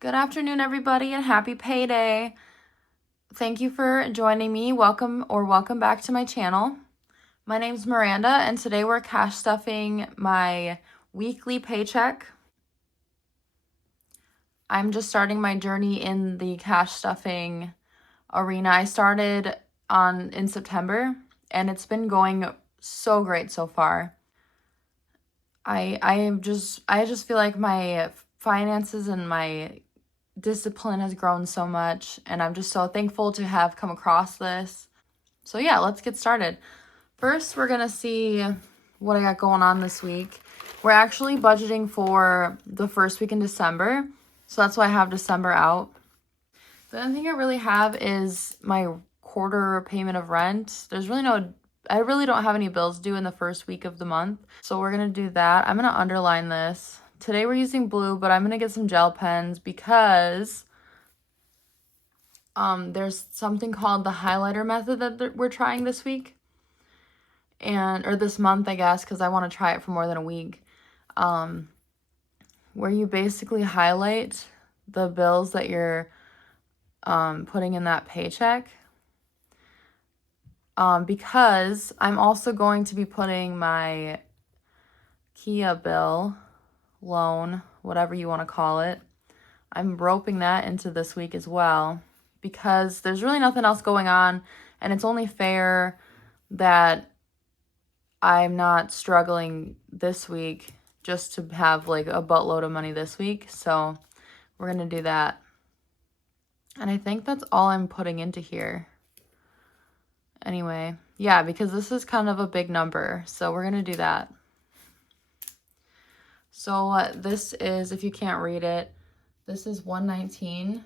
Good afternoon, everybody, and happy payday. Thank you for joining me. Welcome back to my channel. My name's Miranda, and today we're cash stuffing my weekly paycheck. I'm just starting my journey in the cash stuffing arena. I started in September, and it's been going so great so far. I just feel like my finances and my discipline has grown so much, and I'm just so thankful to have come across this. So yeah, let's get started. First, we're gonna see what I got going on this week. We're actually budgeting for the first week in December, so that's why I have December out. The only thing I really have is my quarter payment of rent. I really don't have any bills due in the first week of the month, so we're gonna do that. I'm gonna underline this. Today we're using blue, but I'm going to get some gel pens because there's something called the highlighter method that we're trying this week. Or this month, I guess, because I want to try it for more than a week. Where you basically highlight the bills that you're putting in that paycheck. Because I'm also going to be putting my Kia bill, loan, whatever you want to call it. I'm roping that into this week as well because there's really nothing else going on, and it's only fair that I'm not struggling this week just to have like a buttload of money this week. So we're going to do that. And I think that's all I'm putting into here. Anyway, yeah, because this is kind of a big number. So we're going to do that. So this is, if you can't read it, this is 119.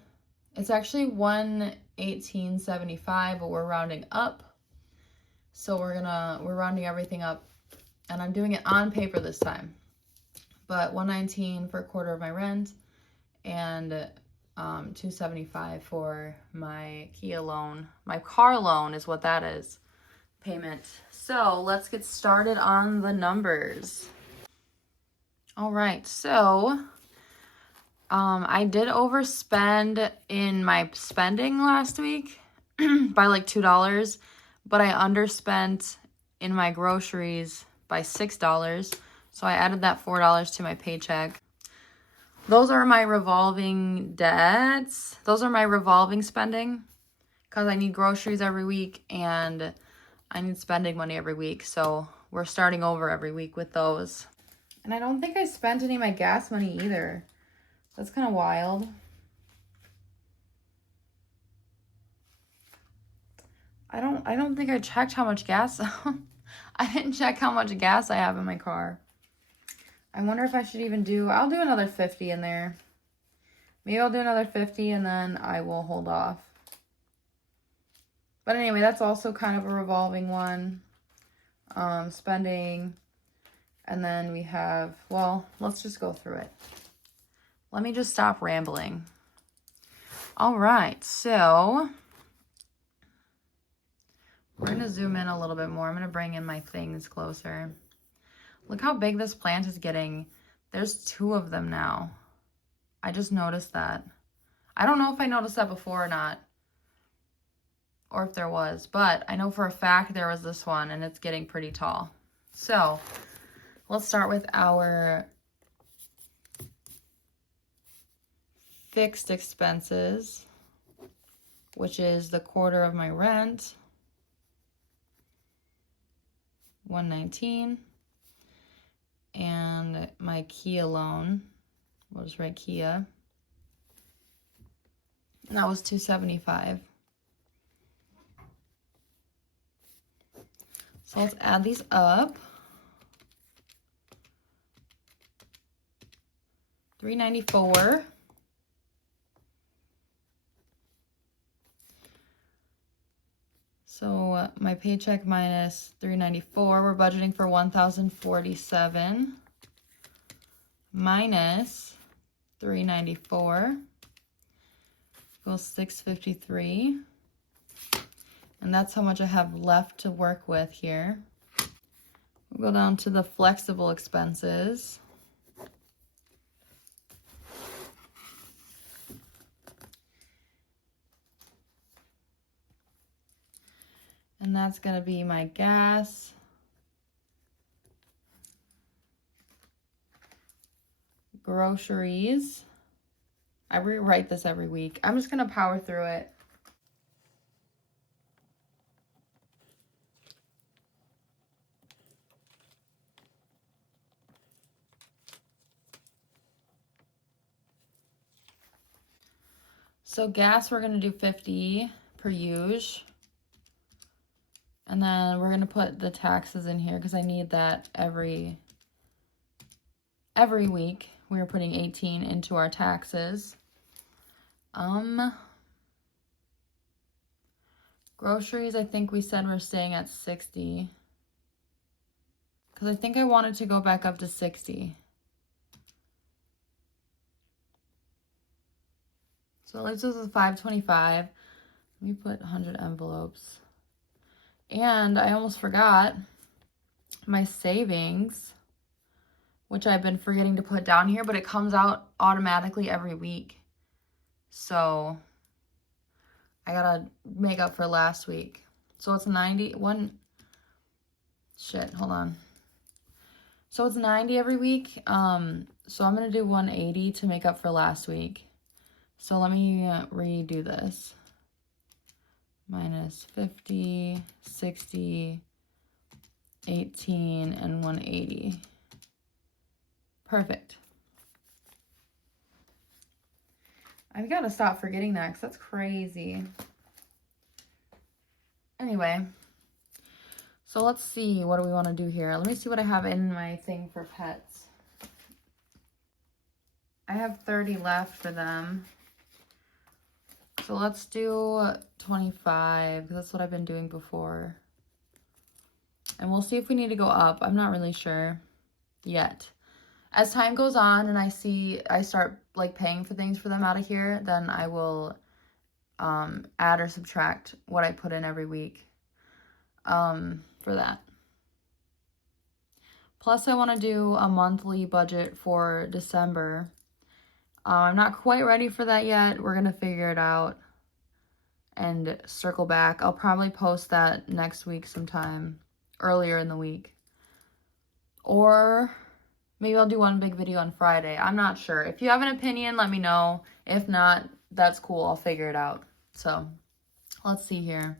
It's actually 118.75, but we're rounding up. So we're rounding everything up, and I'm doing it on paper this time. But 119 for a quarter of my rent, and 275 for my Kia loan. My car loan is what that is, payment. So let's get started on the numbers. All right, so I did overspend in my spending last week by like $2, but I underspent in my groceries by $6. So I added that $4 to my paycheck. Those are my revolving debts. Those are my revolving spending because I need groceries every week and I need spending money every week. So we're starting over every week with those. And I don't think I spent any of my gas money either. That's kind of wild. I don't think I checked how much gas. I didn't check how much gas I have in my car. I wonder if I should even I'll do another 50 in there. Maybe I'll do another 50 and then I will hold off. But anyway, that's also kind of a revolving one. Spending. And then we have, well, let's just go through it. Let me just stop rambling. All right, so we're going to zoom in a little bit more. I'm going to bring in my things closer. Look how big this plant is getting. There's 2 of them now. I just noticed that. I don't know if I noticed that before or not, or if there was, but I know for a fact there was this one, and it's getting pretty tall. So let's start with our fixed expenses, which is the quarter of my rent, 119, and my Kia loan, we'll just write Kia, and that was 275. So let's add these up. 394. So my paycheck minus 394, we're budgeting for 1,047 minus 394 equals 653. And that's how much I have left to work with here. We'll go down to the flexible expenses. And that's gonna be my gas. Groceries. I rewrite this every week. I'm just gonna power through it. So gas, we're gonna do 50 per use. And then we're gonna put the taxes in here because I need that every week. We're putting 18 into our taxes. Groceries, I think we said we're staying at 60. Because I think I wanted to go back up to 60. So at least this is 525. Let me put 100 envelopes. And I almost forgot my savings, which I've been forgetting to put down here, but it comes out automatically every week. So I gotta make up for last week. So it's 91. Shit, hold on. So it's 90 every week. So I'm gonna do 180 to make up for last week. So let me redo this. Minus 50, 60, 18, and 180. Perfect. I've got to stop forgetting that because that's crazy. Anyway, so let's see. What do we want to do here? Let me see what I have in my thing for pets. I have 30 left for them. So let's do 25 because that's what I've been doing before. And we'll see if we need to go up. I'm not really sure yet. As time goes on and I start like paying for things for them out of here, then I will add or subtract what I put in every week for that. Plus I want to do a monthly budget for December. I'm not quite ready for that yet. We're going to figure it out and circle back. I'll probably post that next week sometime, earlier in the week. Or maybe I'll do one big video on Friday. I'm not sure. If you have an opinion, let me know. If not, that's cool. I'll figure it out. So let's see here.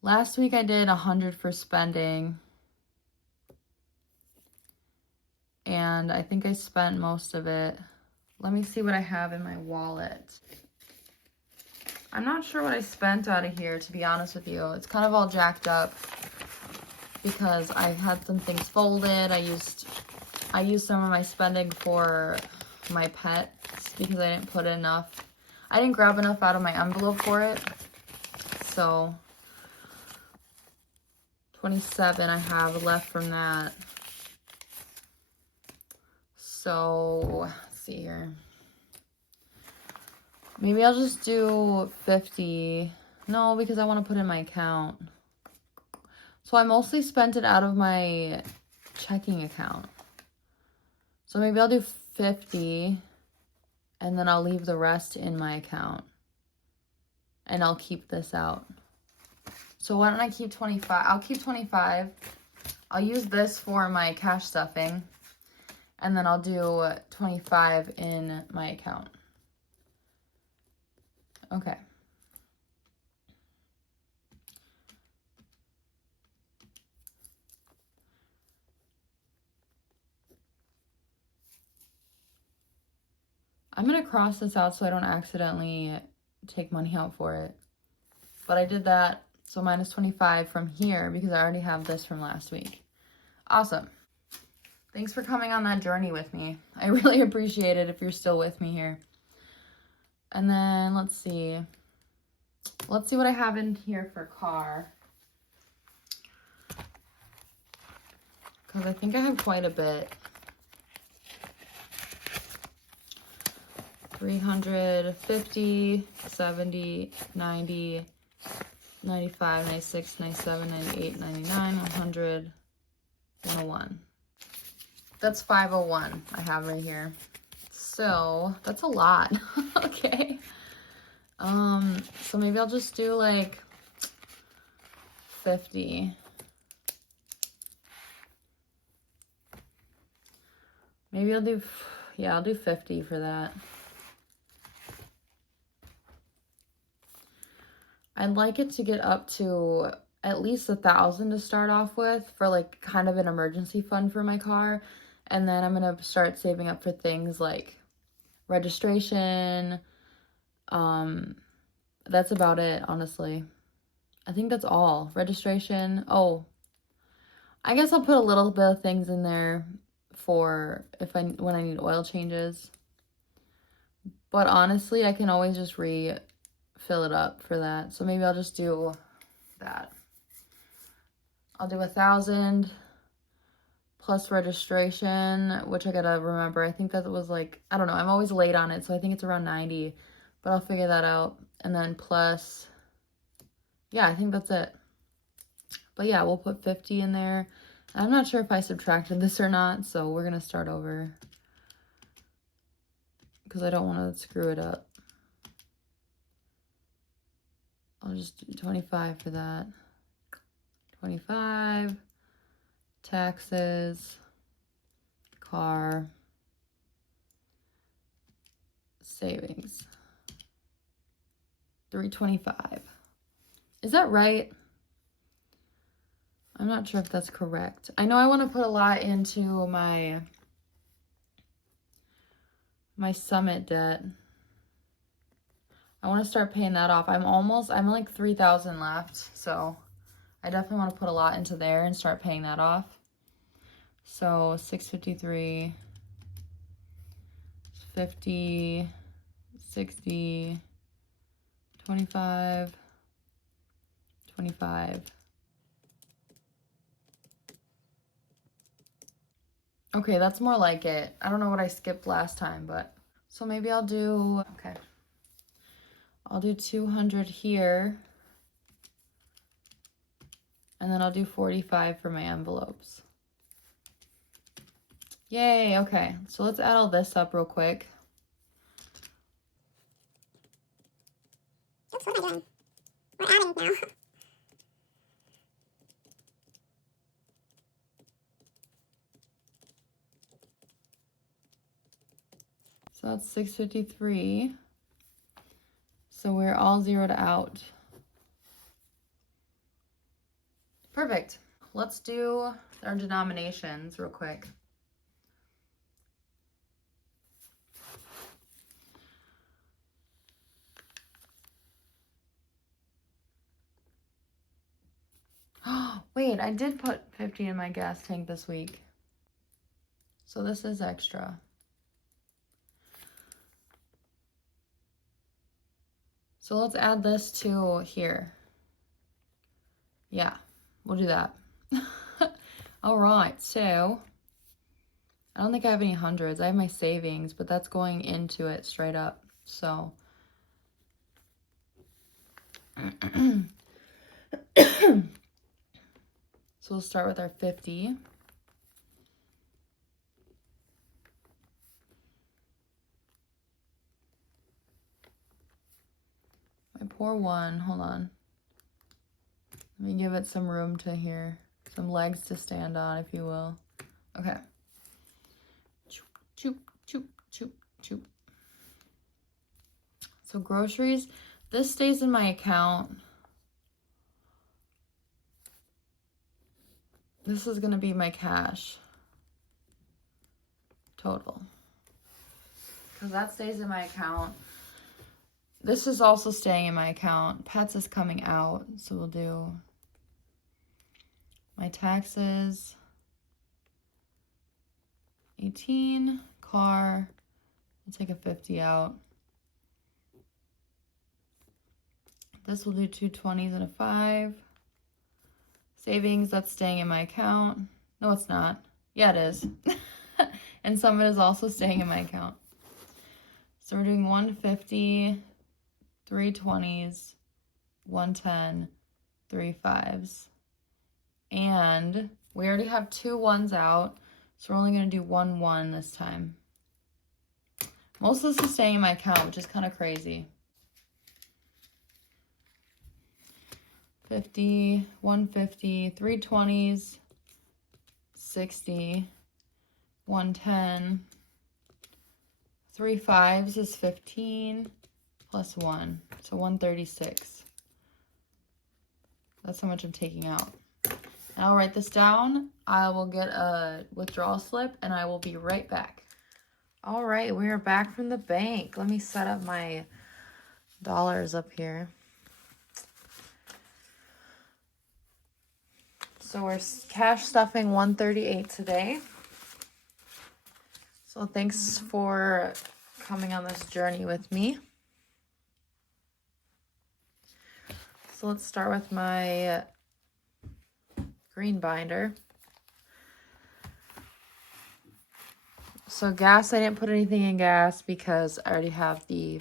Last week I did 100 for spending. And I think I spent most of it. Let me see what I have in my wallet. I'm not sure what I spent out of here, to be honest with you. It's kind of all jacked up because I had some things folded. I used some of my spending for my pets because I didn't put enough. I didn't grab enough out of my envelope for it. So 27 I have left from that. So let's see here. Maybe I'll just do 50. No, because I want to put in my account. So I mostly spent it out of my checking account. So maybe I'll do 50 and then I'll leave the rest in my account. And I'll keep this out. So why don't I keep 25? I'll keep 25. I'll use this for my cash stuffing. And then I'll do 25 in my account. Okay. I'm going to cross this out so I don't accidentally take money out for it. But I did that, so minus 25 from here because I already have this from last week. Awesome. Thanks for coming on that journey with me. I really appreciate it if you're still with me here. And then let's see. Let's see what I have in here for car. Because I think I have quite a bit. 350, 70, 90, 95, 96, 97, 98, 99, 100, 101. That's 501 I have right here. So that's a lot. Okay. So maybe I'll just do like 50. Maybe I'll do, yeah, I'll do 50 for that. I'd like it to get up to at least 1,000 to start off with for like kind of an emergency fund for my car. And then I'm going to start saving up for things like registration. That's about it, honestly. I think that's all. Registration. Oh, I guess I'll put a little bit of things in there for when I need oil changes. But honestly, I can always just fill it up for that. So maybe I'll just do that. I'll do 1,000 plus registration, which I gotta remember. I think that was like, I don't know. I'm always late on it, so I think it's around 90. But I'll figure that out. And then plus, yeah, I think that's it. But yeah, we'll put 50 in there. I'm not sure if I subtracted this or not, so we're gonna start over because I don't want to screw it up. I'll just do 25 for that. 25, taxes, car, savings. 325. Is that right? I'm not sure if that's correct. I know I want to put a lot into my Summit debt. I want to start paying that off. I'm like 3,000 left, so I definitely want to put a lot into there and start paying that off. So 653, 50, 60, 25, 25. Okay, that's more like it. I don't know what I skipped last time, but so maybe I'll do, okay. I'll do 200 here. And then I'll do 45 for my envelopes. Yay, okay. So let's add all this up real quick. Oops, what am I doing? We're adding now. So that's 653. So we're all zeroed out. Perfect. Let's do our denominations real quick. Wait, I did put 50 in my gas tank this week. So this is extra. So let's add this to here. Yeah, we'll do that. All right, so I don't think I have any hundreds. I have my savings, but that's going into it straight up. So so we'll start with our 50. My poor one, hold on. Let me give it some room to here, some legs to stand on, if you will. Okay. Choop, choop, choop, choop. So groceries, this stays in my account. This is gonna be my cash total, because that stays in my account. This is also staying in my account. Pets is coming out, so we'll do my taxes, 18, car, I'll take a 50 out. This will do 2 20s and a 5. Savings, that's staying in my account. No, it's not. Yeah, it is. And some of it is also staying in my account. So we're doing 150, 3 20s, 110, 3 5s. And we already have 2 1s out, so we're only going to do 1 1 this time. Most of this is staying in my account, which is kind of crazy. 50, 150, 320s, 60, 110, 3 5s is 15 plus 1, so 136. That's how much I'm taking out. And I'll write this down. I will get a withdrawal slip and I will be right back. All right, we are back from the bank. Let me set up my dollars up here. So we're cash stuffing 138 today. So thanks for coming on this journey with me. So let's start with my green binder. So gas, I didn't put anything in gas because I already have the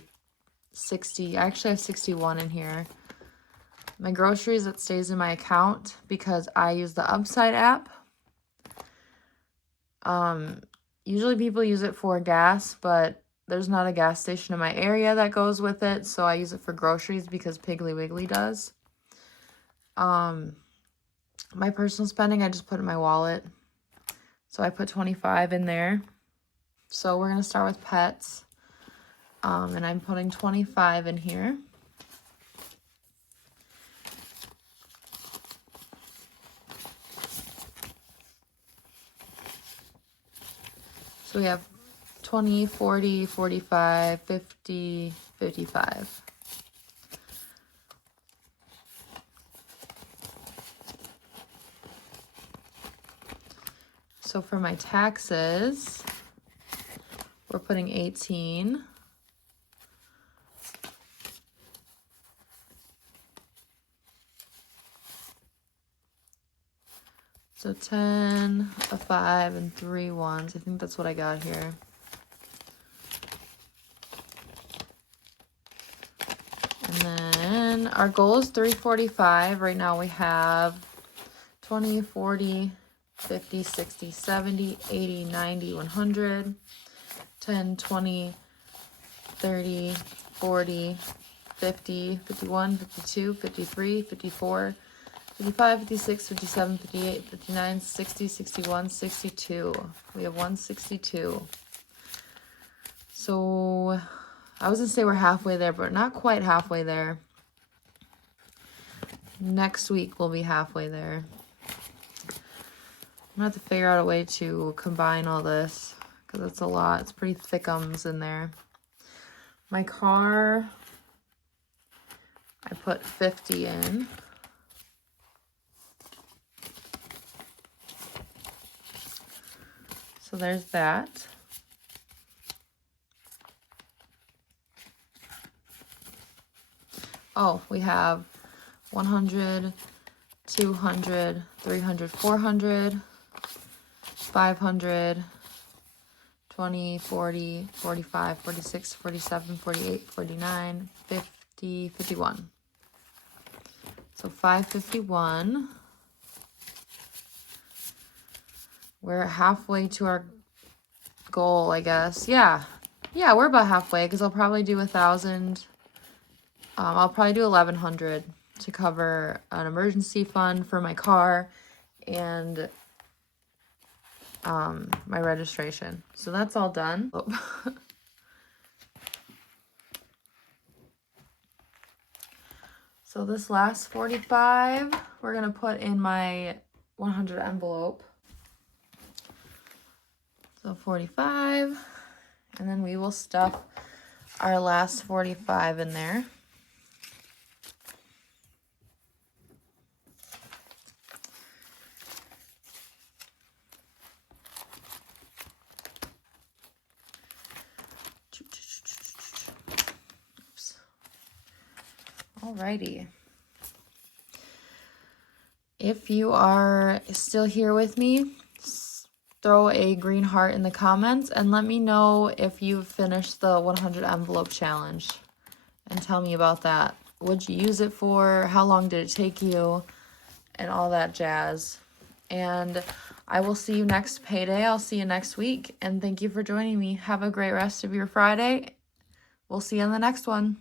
60. I actually have 61 in here. My groceries, it stays in my account because I use the Upside app. Usually people use it for gas, but there's not a gas station in my area that goes with it, so I use it for groceries because Piggly Wiggly does. My personal spending, I just put in my wallet. So I put 25 in there. So we're going to start with pets. And I'm putting 25 in here. So we have 20, 40, 45, 50, 55. So for my taxes, we're putting 18. So 10, a 5, and 3 ones. I think that's what I got here. And then our goal is 345. Right now we have 20, 40, 50, 60, 70, 80, 90, 100, 10, 20, 30, 40, 50, 51, 52, 53, 54, 55, 56, 57, 58, 59, 60, 61, 62. We have 162. So I was going to say we're halfway there, but not quite halfway there. Next week we'll be halfway there. I'm going to have to figure out a way to combine all this because it's a lot. It's pretty thickums in there. My car, I put 50 in. So there's that. Oh, we have 100, 200, 300, 400, 500, 20, 40, 45, 46, 47, 48, 49, 50, 51. So 551. We're halfway to our goal, I guess. Yeah, we're about halfway because I'll probably do 1,000. I'll probably do 1,100 to cover an emergency fund for my car and my registration. So that's all done. Oh. So this last 45, we're going to put in my 100 envelope. So 45, and then we will stuff our last 45 in there. Oops. Alrighty. If you are still here with me, throw a green heart in the comments and let me know if you've finished the 100 envelope challenge and tell me about that. What'd you use it for? How long did it take you? And all that jazz. And I will see you next payday. I'll see you next week. And thank you for joining me. Have a great rest of your Friday. We'll see you on the next one.